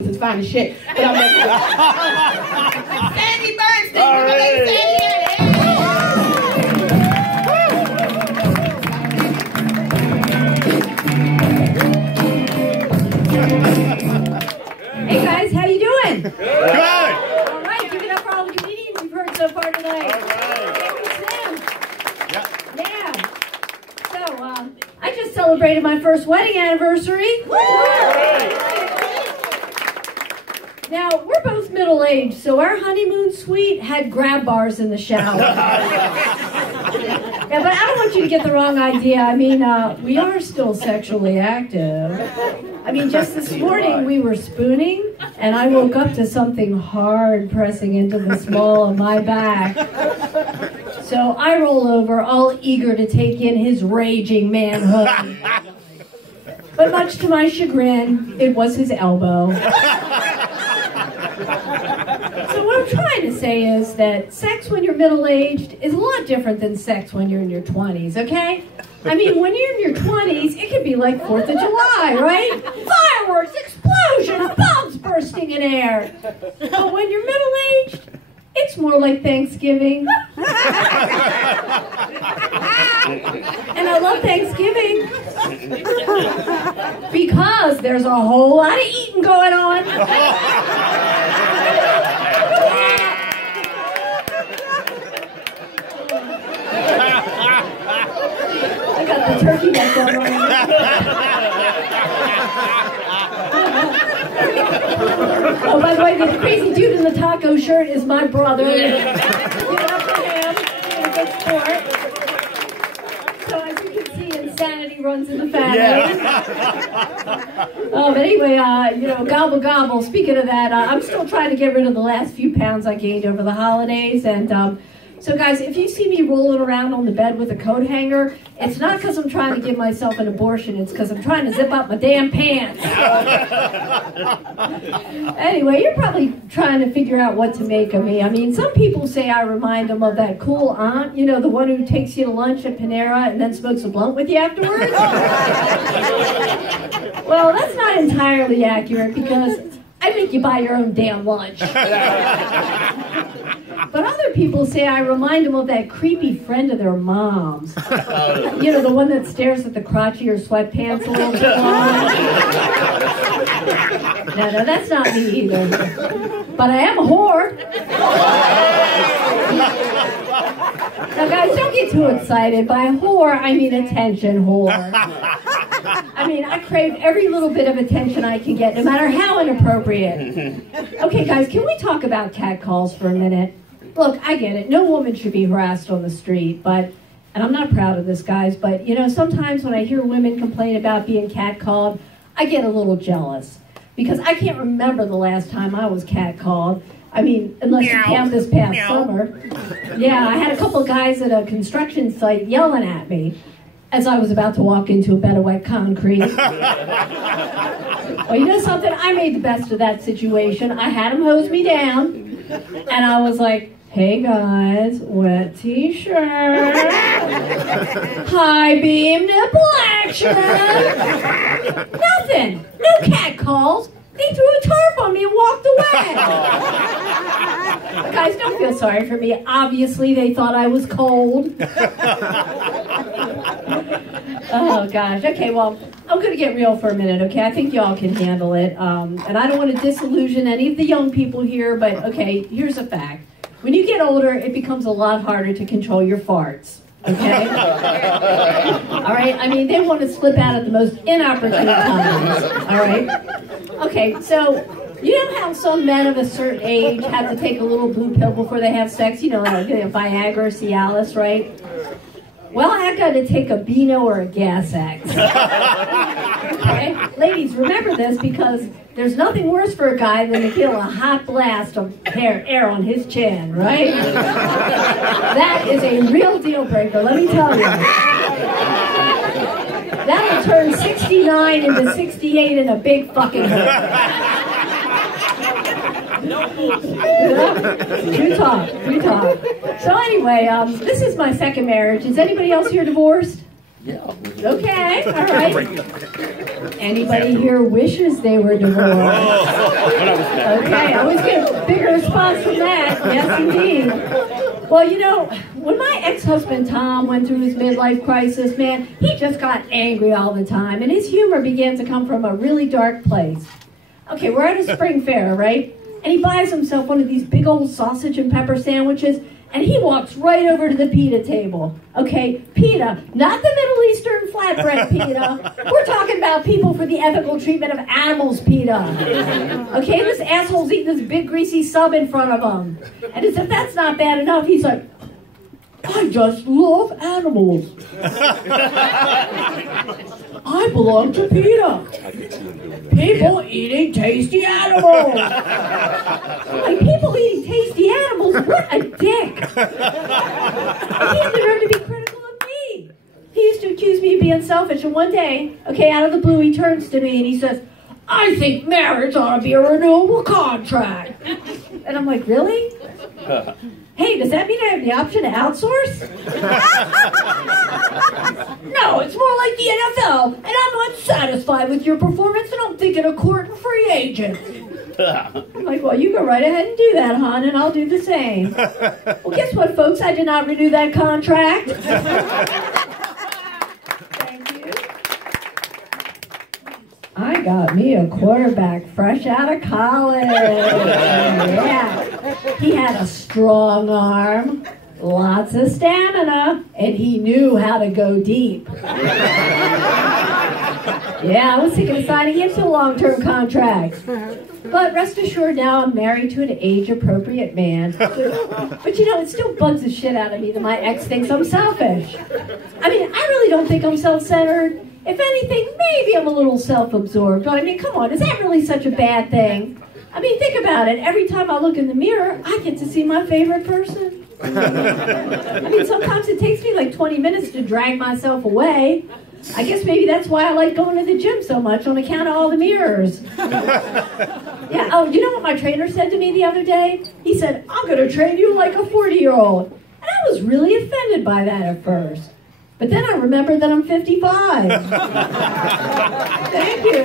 It's fine as shit, but I'm making it. Sandy Bernstein, all right. Hey guys, how you doing? Good. All right, give it up for all the comedians you've heard so far tonight. All right. Yeah. So, I just celebrated my first wedding anniversary. Now, we're both middle-aged, so our honeymoon suite had grab bars in the shower. Yeah, but I don't want you to get the wrong idea. I mean, we are still sexually active. I mean, just this morning we were spooning, and I woke up to something hard pressing into the small of my back. So I roll over, all eager to take in his raging manhood. But much to my chagrin, it was his elbow. So what I'm trying to say is that sex when you're middle-aged is a lot different than sex when you're in your 20s, okay? I mean, when you're in your 20s, it can be like 4th of July, right? Fireworks, explosions, bombs bursting in air. But when you're middle-aged, it's more like Thanksgiving. And I love Thanksgiving because there's a whole lot of eating going on. I got the turkey neck going on. Oh, by the way, the crazy dude in the taco shirt is my brother. Give it up for him. He's a good sport. So as you can see, insanity runs in the family. Yeah. Oh, but anyway, you know, gobble gobble. Speaking of that, I'm still trying to get rid of the last few pounds I gained over the holidays, and so guys, if you see me rolling around on the bed with a coat hanger, it's not because I'm trying to give myself an abortion, it's because I'm trying to zip up my damn pants. Anyway, you're probably trying to figure out what to make of me. I mean, some people say I remind them of that cool aunt, you know, the one who takes you to lunch at Panera and then smokes a blunt with you afterwards. Well, that's not entirely accurate because I make you buy your own damn lunch. But other people say I remind them of that creepy friend of their mom's. You know, the one that stares at the crotch of your sweatpants a little bit long. No, that's not me either. But I am a whore. Now guys, don't get too excited. By whore, I mean attention whore. I mean, I crave every little bit of attention I can get, no matter how inappropriate. Okay, guys, can we talk about catcalls for a minute? Look, I get it. No woman should be harassed on the street, and I'm not proud of this, guys, but, you know, sometimes when I hear women complain about being catcalled, I get a little jealous. Because I can't remember the last time I was catcalled. I mean, unless you count this past summer. Yeah, I had a couple guys at a construction site yelling at me as I was about to walk into a bed of wet concrete. Well, you know something? I made the best of that situation. I had them hose me down, and I was like, hey guys, wet t-shirt, high beam nipple action. Nothing, no cat calls. They threw a tarp on me and walked away. Guys, don't feel sorry for me. Obviously, they thought I was cold. Oh, gosh. Okay, well, I'm going to get real for a minute, okay? I think y'all can handle it. And I don't want to disillusion any of the young people here, but, okay, here's a fact. When you get older, it becomes a lot harder to control your farts. Okay? All right? I mean, they want to slip out at the most inopportune times. All right? Okay, so you know how some men of a certain age have to take a little blue pill before they have sex? You know, like Viagra or Cialis, right? Well, I got to take a Beano or a Gas X. Okay? Ladies, remember this because there's nothing worse for a guy than to feel a hot blast of air on his chin, right? That is a real deal breaker, let me tell you. That'll turn 69 into 68 in a big fucking hole. True talk. So anyway, this is my second marriage. Is anybody else here divorced? Yeah. Okay, all right. Anybody here wishes they were divorced? Okay, I always get a bigger response from that. Yes, indeed. Well, you know, when my ex-husband Tom went through his midlife crisis, man, he just got angry all the time, and his humor began to come from a really dark place. Okay, we're at a spring fair, right? And he buys himself one of these big old sausage and pepper sandwiches, and he walks right over to the pita table. Okay, pita, not the Middle Eastern flatbread pita. We're talking about people for the ethical treatment of animals pita. Okay, this asshole's eating this big greasy sub in front of him. And as if that's not bad enough, he's like, I just love animals. I belong to PETA. People eating tasty animals. Like, people eating tasty animals? What a dick. He had the nerve to be critical of me. He used to accuse me of being selfish, and one day, okay, out of the blue, he turns to me and he says, I think marriage ought to be a renewable contract. And I'm like, really? Hey, does that mean I have the option to outsource? No, it's more like the NFL, and I'm not satisfied with your performance, and I'm thinking of courting free agents. I'm like, well, you go right ahead and do that, hon, and I'll do the same. Well, guess what, folks? I did not renew that contract. Thank you. I got me a quarterback fresh out of college. Yeah. He had a strong arm, lots of stamina, and he knew how to go deep. Yeah, I was thinking of signing him to a long-term contract. But rest assured, now I'm married to an age-appropriate man. But you know, it still bugs the shit out of me that my ex thinks I'm selfish. I mean, I really don't think I'm self-centered. If anything, maybe I'm a little self-absorbed. But I mean, come on, is that really such a bad thing? I mean, think about it. Every time I look in the mirror, I get to see my favorite person. I mean, sometimes it takes me like 20 minutes to drag myself away. I guess maybe that's why I like going to the gym so much, on account of all the mirrors. Yeah, oh, you know what my trainer said to me the other day? He said, I'm going to train you like a 40-year-old. And I was really offended by that at first. But then I remembered that I'm 55. Thank you.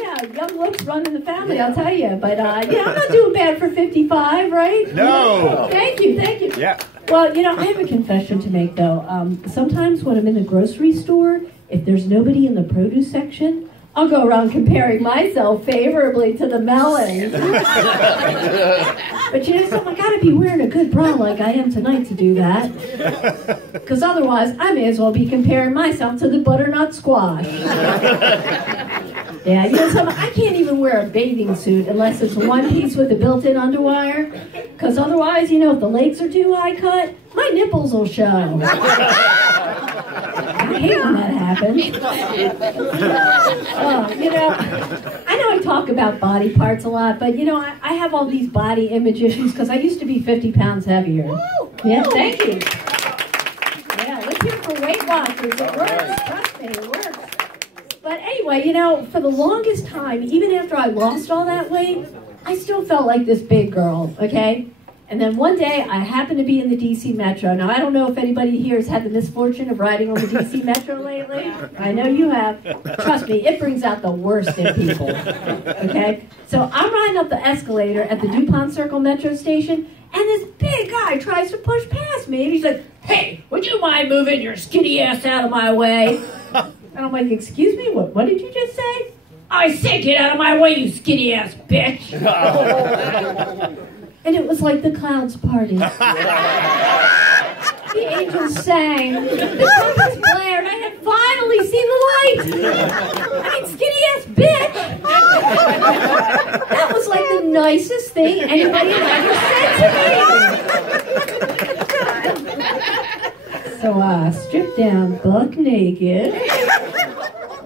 Yeah, young looks run in the family, I'll tell you. But, yeah, I'm not doing bad for 55, right? No. Thank you. Yeah. Well, you know, I have a confession to make, though. Sometimes when I'm in the grocery store, if there's nobody in the produce section, I'll go around comparing myself favorably to the melons. But you know something, I gotta be wearing a good bra like I am tonight to do that. Because otherwise, I may as well be comparing myself to the butternut squash. Yeah, you know something, I can't even wear a bathing suit unless it's one piece with a built-in underwire. Because otherwise, you know, if the legs are too high cut, my nipples will show. I hate when that happens. Oh, you know, I know I talk about body parts a lot, but you know, I have all these body image issues because I used to be 50 pounds heavier. Yeah, thank you. Yeah, let's hear it for Weight Watchers. It works. Trust me, it works. But anyway, you know, for the longest time, even after I lost all that weight, I still felt like this big girl, okay? And then one day, I happened to be in the D.C. Metro. Now, I don't know if anybody here has had the misfortune of riding on the D.C. Metro lately. I know you have. Trust me, it brings out the worst in people, okay? So I'm riding up the escalator at the DuPont Circle Metro station, and this big guy tries to push past me. And he's like, hey, would you mind moving your skinny ass out of my way? And I'm like, excuse me, what did you just say? I said get out of my way, you skinny ass bitch. And it was like the clouds party. The angels sang. The trumpets blared. I had finally seen the light. I mean, skinny ass bitch. That was like the nicest thing anybody had ever said to me. So I stripped down buck naked,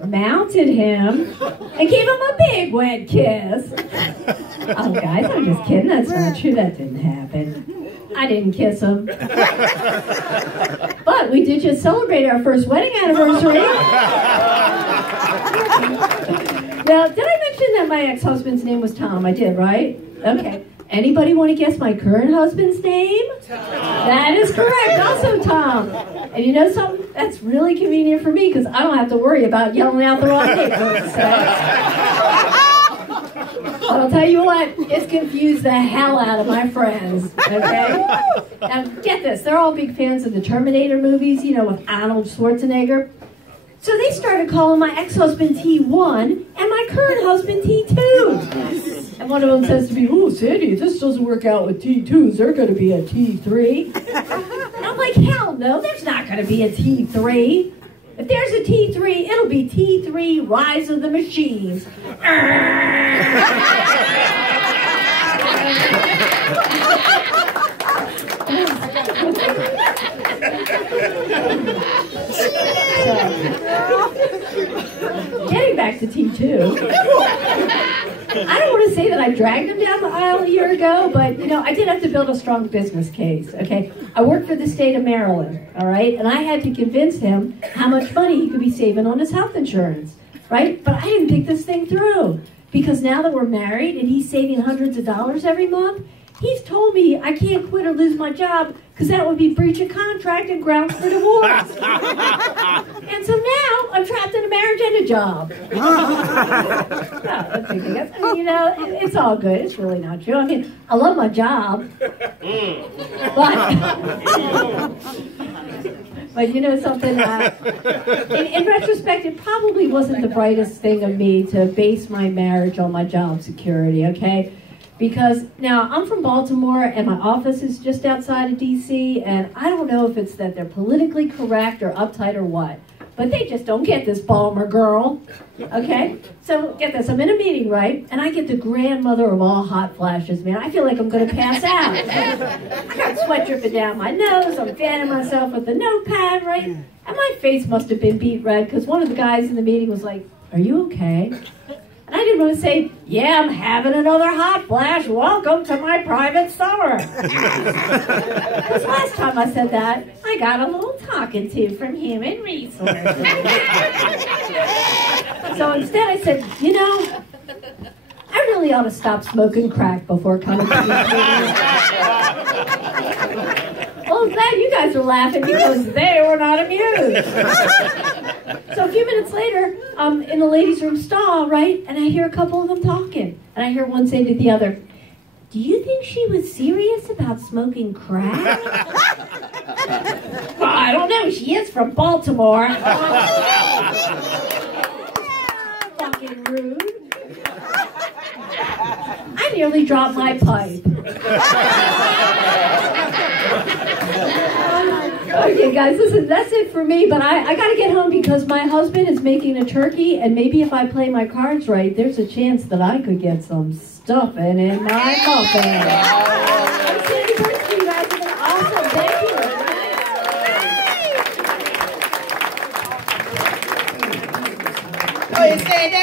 mounted him, and gave him a big wet kiss. Oh, guys, I'm just kidding. That's not true. That didn't happen. I didn't kiss him. But we did just celebrate our first wedding anniversary. Now, did I mention that my ex-husband's name was Tom? I did, right? Okay. Anybody want to guess my current husband's name? That is correct. Also, Tom. And you know something? That's really convenient for me because I don't have to worry about yelling out the wrong name. I'll tell you what, it's confused the hell out of my friends, okay? Now, get this, they're all big fans of the Terminator movies, you know, with Arnold Schwarzenegger. So they started calling my ex-husband T1 and my current husband T2. And one of them says to me, "Oh, Sandy, if this doesn't work out with T2s, they're going to be a T3. And I'm like, hell no, there's not going to be a T3. If there's a T3, it'll be T3 Rise of the Machines." Getting back to T2, I don't want to say that I dragged him down the aisle a year ago, but, you know, I did have to build a strong business case, okay? I worked for the state of Maryland, all right? And I had to convince him how much money he could be saving on his health insurance, right? But I didn't think this thing through, because now that we're married and he's saving hundreds of dollars every month, he's told me I can't quit or lose my job because that would be breach of contract and grounds for divorce. And so now I'm trapped in a marriage and a job. I'm thinking, you know, it's all good. It's really not true. I mean, I love my job. But you know something, in retrospect, it probably wasn't the brightest thing of me to base my marriage on my job security, okay? Because now I'm from Baltimore and my office is just outside of DC, and I don't know if it's that they're politically correct or uptight or what, but they just don't get this Balmer girl, okay? So get this, I'm in a meeting, right? And I get the grandmother of all hot flashes, man. I feel like I'm gonna pass out. I got sweat dripping down my nose, I'm fanning myself with the notepad, right? And my face must have been beet red because one of the guys in the meeting was like, "Are you okay?" And I didn't want to say, "Yeah, I'm having another hot flash. Welcome to my private summer." Because last time I said that, I got a little talking to from Human Resources. So instead I said, "You know, I really ought to stop smoking crack before coming to these meetings." Well, I'm glad you guys are laughing because they were not amused. So a few minutes later, in the ladies' room stall, right, and I hear a couple of them talking. And I hear one say to the other, "Do you think she was serious about smoking crack?" "Well, I don't know. She is from Baltimore." Fucking rude. I nearly dropped my pipe. Okay, guys, listen, that's it for me, but I got to get home because my husband is making a turkey, and maybe if I play my cards right, there's a chance that I could get some stuffing in my muffin. I'm Sandy Burns, you guys have been awesome. Thank you. Oh, it's Sandy.